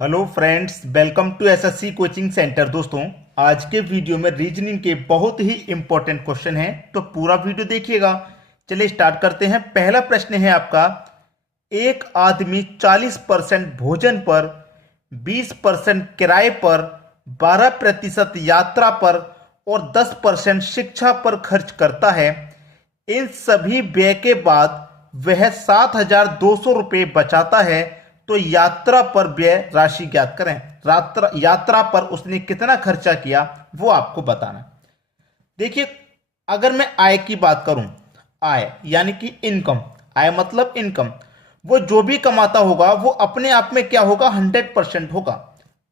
Hello friends, welcome to SSC coaching centre. दोस्तों, आज के वीडियो में रीजनिंग के बहुत ही इंपॉर्टेंट क्वेश्चन हैं, तो पूरा वीडियो देखिएगा। चलिए स्टार्ट करते हैं। पहला प्रश्न है आपका, एक आदमी 40% भोजन पर, 20% किराए पर, 12% यात्रा पर और 10% शिक्षा पर खर्च करता है। इन सभी व्यय के बाद वह 7,200 रुपये बचाता है। तो यात्रा पर व्यय राशि ज्ञात करें। यात्रा पर उसने कितना खर्चा किया वो आपको बताना। देखिए, अगर मैं आय की बात करूं, आय यानी कि इनकम, आय मतलब इनकम, वो जो भी कमाता होगा वो अपने आप में क्या होगा, 100% होगा।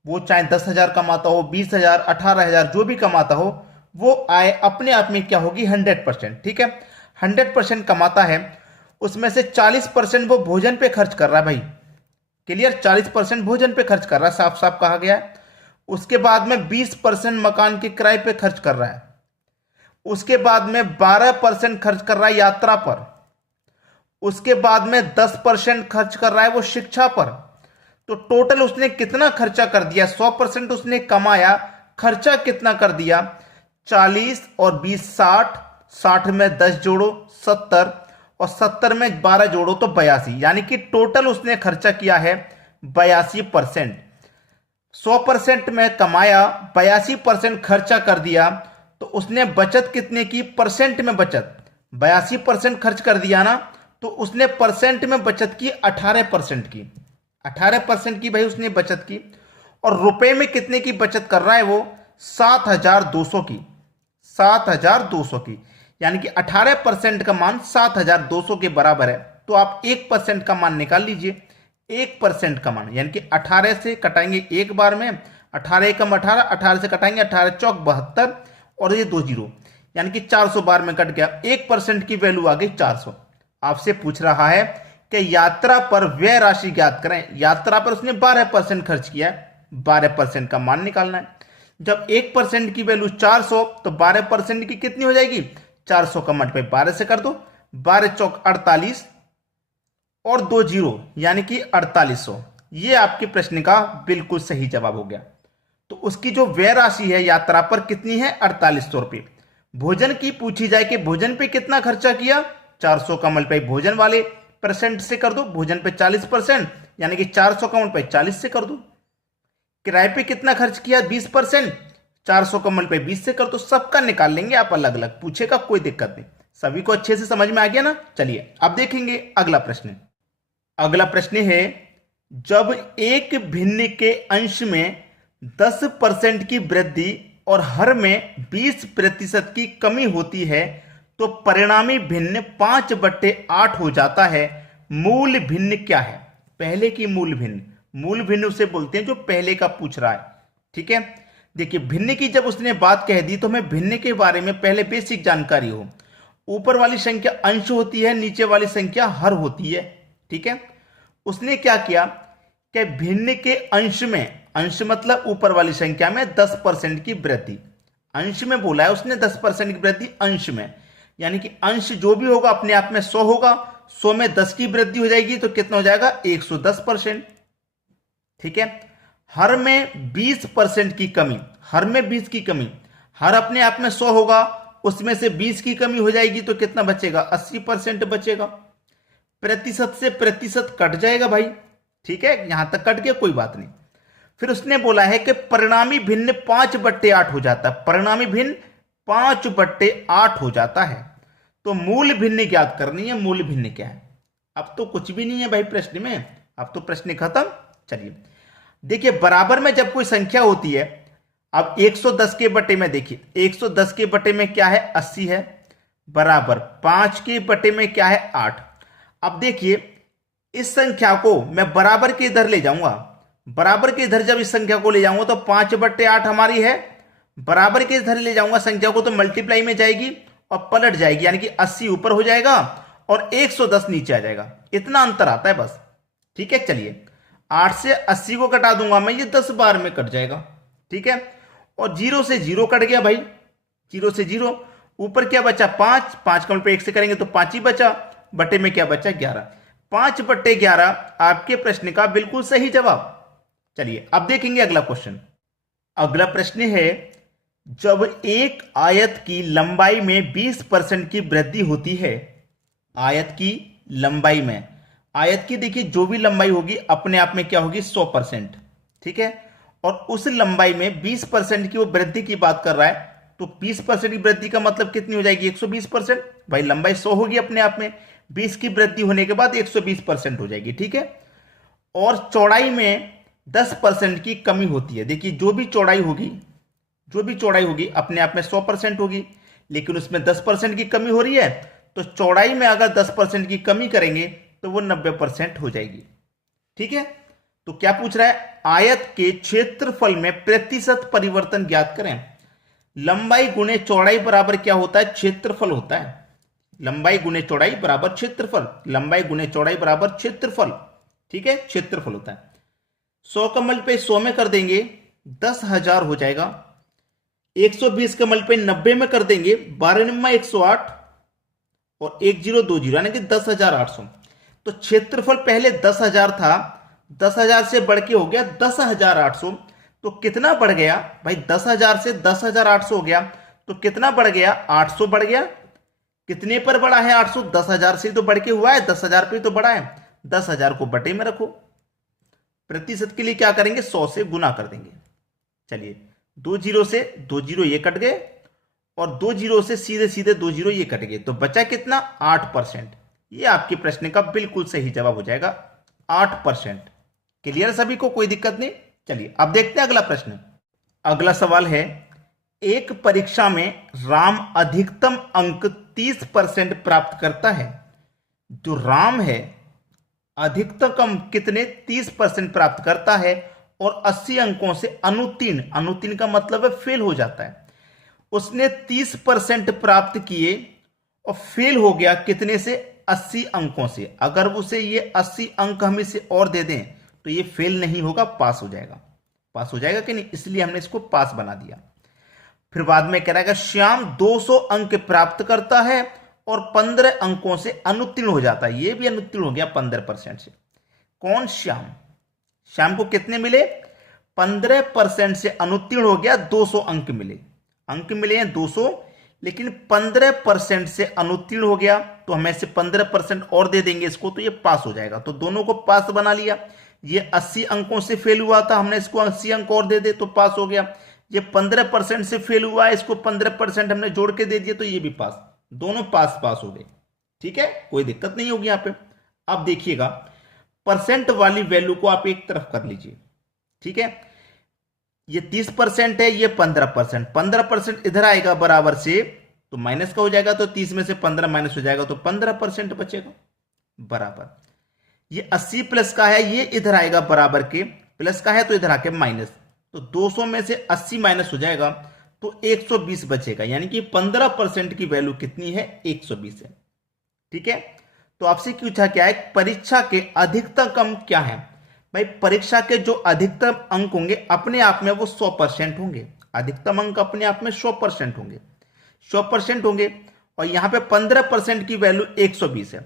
वो चाहे 10,000 कमाता हो, 20,000, 18,000, जो भी कमाता हो, वो आय अपने आप में क्या होगी, 100%। ठीक है, 100% कमाता है, उसमें से 40% वो भोजन पे खर्च कर रहा है। भाई क्लियर, 40% भोजन पे खर्च कर रहा है, साफ साफ कहा गया है। उसके बाद में 20% मकान के किराए पे खर्च कर रहा है। उसके बाद में 12% खर्च कर रहा है यात्रा पर। उसके बाद में 10% खर्च कर रहा है वो शिक्षा पर। तो टोटल उसने कितना खर्चा कर दिया, 100% उसने कमाया, खर्चा कितना कर दिया, 40 और 20 60, 60 में 10 जोड़ो 70 और 70 में 12 जोड़ो तो 82, यानी कि टोटल उसने खर्चा किया है 82%। 100% में कमाया, 82% खर्चा कर दिया, तो उसने बचत कितने की, परसेंट में बचत, 82% खर्च कर दिया ना, तो उसने परसेंट में बचत की 18% की, 18% की भाई उसने बचत की। और रुपए में कितने की बचत कर रहा है वो, 7,200 की, 7,200 की, यानी कि 18% का मान 7,200 के बराबर है। तो आप 1% का मान निकाल लीजिए। 1% का मान यानी कि 18 से कटाएंगे एक बार में, 18 एकम 18, 18 से कटाएंगे 18 चौक 72 और ये 2 जीरो, यानी कि 400 बार में कट गया। 1% की वैल्यू आ गई 400। आपसे पूछ रहा है कि यात्रा पर व्यय राशि ज्ञात करें। यात्रा पर उसने 12% खर्च किया है, 12% का मान निकालना है। जब 1% की वैल्यू 400, तो 12% की कितनी हो जाएगी, 400 का मल्टीप्लाई 12 से कर दो, 12 चौक 48 और 2 जीरो, यानी कि 4800। ये आपके प्रश्न का बिल्कुल सही जवाब हो गया। तो उसकी जो व्यय राशि है यात्रा पर कितनी है, 4800 रुपये। भोजन की पूछी जाए कि भोजन पे कितना खर्चा किया, 400 का मल्टीप्लाई भोजन वाले परसेंट से कर दो, भोजन पे 40%, यानी कि 400 का मल्टीप्लाई 40 से कर दो। किराए पे कितना खर्च किया, 20%, 400 का मल्टीप्लाई 20 से कर दो। सबका निकाल लेंगे आप, अलग अलग पूछेगा, कोई दिक्कत नहीं। सभी को अच्छे से समझ में आ गया ना। चलिए अब देखेंगे अगला प्रश्न। अगला प्रश्न है, जब एक भिन्न के अंश में 10% की वृद्धि और हर में 20% की कमी होती है, तो परिणामी भिन्न 5/8 हो जाता है। मूल भिन्न क्या है, पहले की मूल भिन्न, मूल भिन्न उसे बोलते हैं जो पहले का पूछ रहा है। ठीक है, देखिए भिन्न की जब उसने बात कह दी, तो हमें भिन्न के बारे में पहले बेसिक जानकारी हो। ऊपर वाली संख्या अंश होती है, नीचे वाली संख्या हर होती है। ठीक है, उसने क्या किया कि भिन्न के अंश में, अंश मतलब ऊपर वाली संख्या में 10% की वृद्धि, अंश में बोला है उसने 10% की वृद्धि अंश में, यानी कि अंश जो भी होगा अपने आप में 100 होगा, 100 में 10 की वृद्धि हो जाएगी तो कितना हो जाएगा, 110%। ठीक है, हर में 20% की कमी, हर में 20 की कमी, हर अपने आप में 100 होगा, उसमें से 20 की कमी हो जाएगी तो कितना बचेगा, 80% बचेगा। प्रतिशत से प्रतिशत कट जाएगा भाई। ठीक है, यहां तक कट गया, कोई बात नहीं। फिर उसने बोला है कि परिणामी भिन्न 5/8 हो जाता है, परिणामी भिन्न 5/8 हो जाता है। तो मूल भिन्न ज्ञात करनी है। मूल भिन्न क्या है, अब तो कुछ भी नहीं है भाई प्रश्न में, अब तो प्रश्न खत्म। चलिए देखिए, बराबर में जब कोई संख्या होती है, अब 110 के बटे में, देखिए 110 के बटे में क्या है, 80 है, बराबर 5 के बटे में क्या है, 8। अब देखिए इस संख्या को मैं बराबर के इधर ले जाऊंगा, बराबर के इधर जब इस संख्या को ले जाऊंगा तो 5/8 हमारी है, बराबर के इधर ले जाऊंगा संख्या को तो मल्टीप्लाई में जाएगी और पलट जाएगी, यानी कि 80 ऊपर हो जाएगा और 110 नीचे आ जाएगा। इतना अंतर आता है बस। ठीक है, चलिए 8 से 80 को कटा दूंगा मैं, ये 10 बार में कट जाएगा। ठीक है, और 0 से 0 कट गया भाई, 0 से 0, ऊपर क्या बचा, 5, 5 का मल्टीप्लाई 1 से करेंगे तो 5 ही बचा, बटे में क्या बचा, 11। 5/11 आपके प्रश्न का बिल्कुल सही जवाब। चलिए अब देखेंगे अगला क्वेश्चन। अगला प्रश्न है, जब एक आयत की लंबाई में 20% की वृद्धि होती है, आयत की लंबाई में, आयत की देखिए जो भी लंबाई होगी अपने आप में क्या होगी 100%, ठीक है, और उस लंबाई में 20% की वो वृद्धि की बात कर रहा है, तो 20% की वृद्धि का मतलब कितनी हो जाएगी 120%। भाई लंबाई 100 होगी अपने आप में, 20 की वृद्धि होने के बाद 120% हो जाएगी, ठीक है। और चौड़ाई में 10% की कमी होती है। देखिए जो भी चौड़ाई होगी अपने आप में 100% होगी, लेकिन उसमें 10% की कमी हो रही है, तो चौड़ाई में अगर 10% की कमी करेंगे तो वो 90% हो जाएगी, ठीक है। तो क्या पूछ रहा है, आयत के क्षेत्रफल में प्रतिशत परिवर्तन ज्ञात करें। लंबाई गुणे चौड़ाई बराबर क्या होता है, क्षेत्रफल होता है। लंबाई गुणे चौड़ाई बराबर क्षेत्रफल, लंबाई गुणे चौड़ाई बराबर क्षेत्रफल, ठीक है, क्षेत्रफल होता है। 100 का मल्टीप्लाई 100 में कर देंगे 10,000 हो जाएगा। 120 का मल्टीप्लाई 90 में कर देंगे 12 108 और 1020 यानी कि 10,800। तो क्षेत्रफल पहले 10,000 था, 10,000 से बढ़ के हो गया 10,800। तो कितना बढ़ गया भाई, 10,000 से 10,800 हो गया, तो कितना बढ़ गया 800 बढ़ गया। कितने पर बढ़ा है 800, 10,000 से तो बढ़ के हुआ है, 10,000 पे तो बढ़ा है। 10,000 को बटे में रखो, प्रतिशत के लिए क्या करेंगे 100 से गुना कर देंगे। चलिए 2 जीरो से 2 जीरो ये कट गए और 2 जीरो से सीधे सीधे 2 जीरो ये कट गए, तो बचा कितना 8%। ये आपके प्रश्न का बिल्कुल सही जवाब हो जाएगा 8%। क्लियर सभी को, कोई दिक्कत नहीं। चलिए अब देखते हैं अगला प्रश्न। अगला सवाल है, एक परीक्षा में राम अधिकतम अंक 30% प्राप्त करता है। जो राम है अधिकतम कितने 30% प्राप्त करता है और 80 अंकों से अनुत्तीर्ण का मतलब है फेल हो जाता है। उसने 30% प्राप्त किए और फेल हो गया कितने से 80 अंकों से। अगर उसे ये 80 अंक हम इसे और दे दें तो ये फेल नहीं होगा, पास हो जाएगा। पास हो जाएगा कि नहीं, इसलिए हमने इसको पास बना दिया। फिर बाद में कह रहा है श्याम 200 अंक प्राप्त करता है और 15 अंकों से अनुत्तीर्ण हो जाता है। ये भी अनुत्तीर्ण हो गया 15% से। कौन, श्याम। श्याम को कितने मिले 15% से अनुत्तीर्ण हो गया, 200 अंक मिले। अंक मिले हैं 200, लेकिन 15% से अनुत्तीर्ण हो गया, तो हम ऐसे 15% और दे देंगे इसको, तो ये पास हो जाएगा। तो दोनों को पास बना लिया। ये 80 अंकों से फेल हुआ था, हमने इसको 80 अंक और दे दे तो पास हो गया। ये 15% से फेल हुआ है, इसको 15% हमने जोड़ के दे दिया, तो ये भी पास। दोनों पास पास हो गए, ठीक है, कोई दिक्कत नहीं होगी यहां पे। अब देखिएगा परसेंट वाली वैल्यू को आप एक तरफ कर लीजिए, ठीक है। ये 30% है, ये 15%। 15% इधर आएगा बराबर से, तो माइनस का हो जाएगा, तो 30 में से 15 माइनस हो जाएगा, तो 15% बचेगा बराबर। ये 80 प्लस का है, ये इधर आएगा बराबर के, प्लस का है तो इधर आके माइनस, तो 200 में से 80 माइनस हो जाएगा, तो 120 बचेगा। यानी कि 15% की वैल्यू कितनी है 120 है, ठीक है। तो आपसे पूछा क्या है, परीक्षा के अधिकतम क्या है। भाई परीक्षा के जो अधिकतम अंक होंगे अपने आप में वो 100% होंगे। अधिकतम अंक अपने आप में 100% होंगे, 100% होंगे। और यहां पे 15% की वैल्यू 120 है,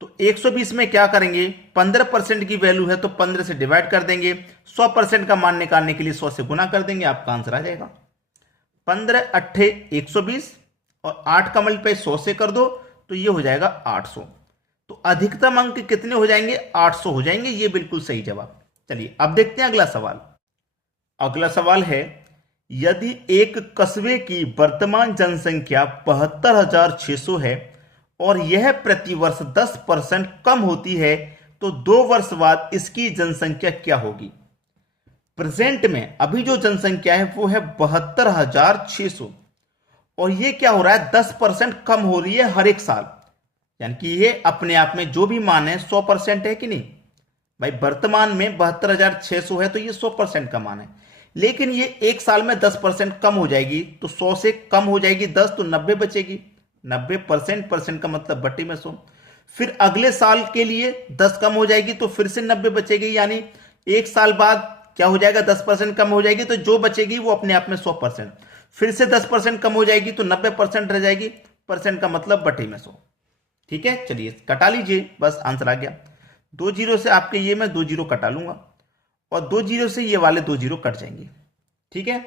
तो 120 में क्या करेंगे, 15% की वैल्यू है तो 15 से डिवाइड कर देंगे। 100% का मान निकालने के लिए 100 से गुना कर देंगे, आपका आंसर आ जाएगा। 15 अट्ठे 120 और 8 का मल्टीप्लाई 100 से कर दो, तो ये हो जाएगा 800। तो अधिकतम अंक कितने हो जाएंगे 800 हो जाएंगे, ये बिल्कुल सही जवाब। चलिए अब देखते हैं अगला सवाल। अगला सवाल है, यदि एक कस्बे की वर्तमान जनसंख्या 72,600 है और यह प्रतिवर्ष 10% कम होती है, तो 2 वर्ष बाद इसकी जनसंख्या क्या होगी। प्रेजेंट में अभी जो जनसंख्या है वो है 72,600 और ये क्या हो रहा है 10% कम हो रही है हर एक साल। यानी कि ये अपने आप में जो भी मान है 100% है कि नहीं। भाई वर्तमान में 72,600 है तो ये 100% का मान है, लेकिन ये एक साल में 10% कम हो जाएगी, तो 100 से कम हो जाएगी 10 तो 90 बचेगी। 90% का मतलब बट्टी में 100। फिर अगले साल के लिए 10 कम हो जाएगी तो फिर से 90 बचेगी, यानी एक साल बाद क्या हो जाएगा 10% कम हो जाएगी, तो जो बचेगी वो अपने आप में 100%। फिर से 10% कम हो जाएगी तो 90% रह जाएगी, परसेंट का मतलब बटे में 100। ठीक है, चलिए कटा लीजिए, बस आंसर आ गया। 2 जीरो से आपके ये मैं 2 जीरो कटा लूंगा और 2 जीरो से ये वाले 2 जीरो कट जाएंगे। ठीक है,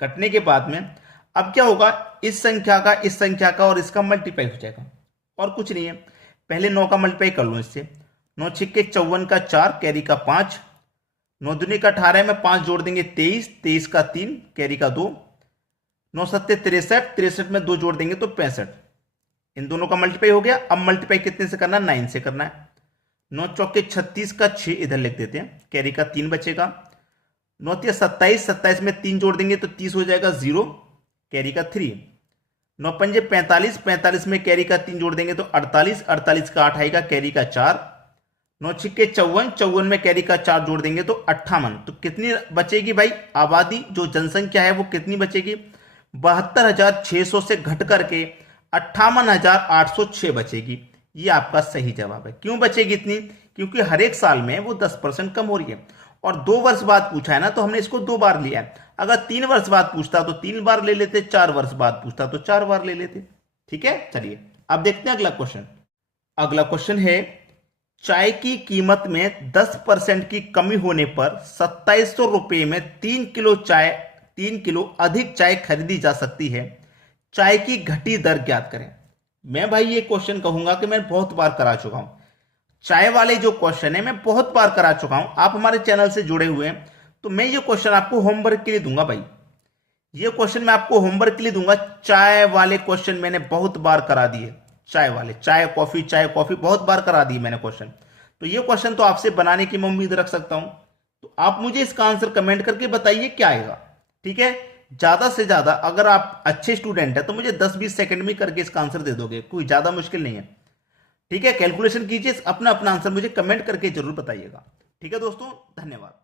कटने के बाद में अब क्या होगा, इस संख्या का, इस संख्या का और इसका मल्टीप्लाई हो जाएगा, और कुछ नहीं है। पहले 9 का मल्टीप्लाई कर लो इससे, 9 छिक्के 54 का 4, कैरी का 5, 9 दूनी का 18 में 5 जोड़ देंगे 23, 23 का 3, कैरी का 2, 9 सत्ते 63, 63 में 2 जोड़ देंगे तो 65। इन दोनों का मल्टीप्लाई हो गया। अब मल्टीप्लाई कितने से करना है, 9 से करना है। 9 चौके 36 का 6 इधर लिख देते हैं, कैरी का 3 बचेगा। 9 तिया 27, 27 में 3 जोड़ देंगे तो 30 हो जाएगा 0, कैरी का 3। 9 पंजे 45, 45 में कैरी का 3 जोड़ देंगे तो 48, 48 का 8 आएगा, कैरी का 4। 9 छिक्के 54, 54 में कैरी का 4 जोड़ देंगे तो 58। तो कितनी बचेगी भाई आबादी, जो जनसंख्या है वो कितनी बचेगी, 72,600 से घट करके 58,806 बचेगी। ये आपका सही जवाब है। क्यों बचेगी इतनी, क्योंकि हर एक साल में वो 10% कम हो रही है, और 2 वर्ष बाद पूछा है ना तो हमने इसको 2 बार लिया है। अगर 3 वर्ष बाद पूछता तो 3 बार ले लेते, 4 वर्ष बाद पूछता तो 4 बार ले लेते। ठीक है, चलिए अब देखते हैं अगला क्वेश्चन। अगला क्वेश्चन है, चाय की कीमत में 10% की कमी होने पर 2700 रुपये में 3 किलो अधिक चाय खरीदी जा सकती है। चाय की घटी दर ज्ञात करें। मैं भाई ये क्वेश्चन कहूंगा कि मैं बहुत बार करा चुका हूं। चाय वाले जो क्वेश्चन है मैं बहुत बार करा चुका हूं। आप हमारे चैनल से जुड़े हुए हैं तो मैं ये क्वेश्चन आपको होमवर्क के लिए दूंगा भाई। ये क्वेश्चन मैं आपको होमवर्क के लिए दूंगा। चाय वाले क्वेश्चन मैंने बहुत बार करा दिए, चाय वाले, चाय कॉफी बहुत बार करा दिए मैंने क्वेश्चन। तो ये क्वेश्चन तो आपसे बनाने की मैं उम्मीद रख सकता हूं। तो आप मुझे इसका आंसर कमेंट करके बताइए क्या आएगा। ठीक है, ज्यादा से ज्यादा अगर आप अच्छे स्टूडेंट है तो मुझे 10-20 सेकंड में करके इसका आंसर दे दोगे, कोई ज्यादा मुश्किल नहीं है। ठीक है, कैलकुलेशन कीजिए, अपना अपना आंसर मुझे कमेंट करके जरूर बताइएगा। ठीक है दोस्तों, धन्यवाद।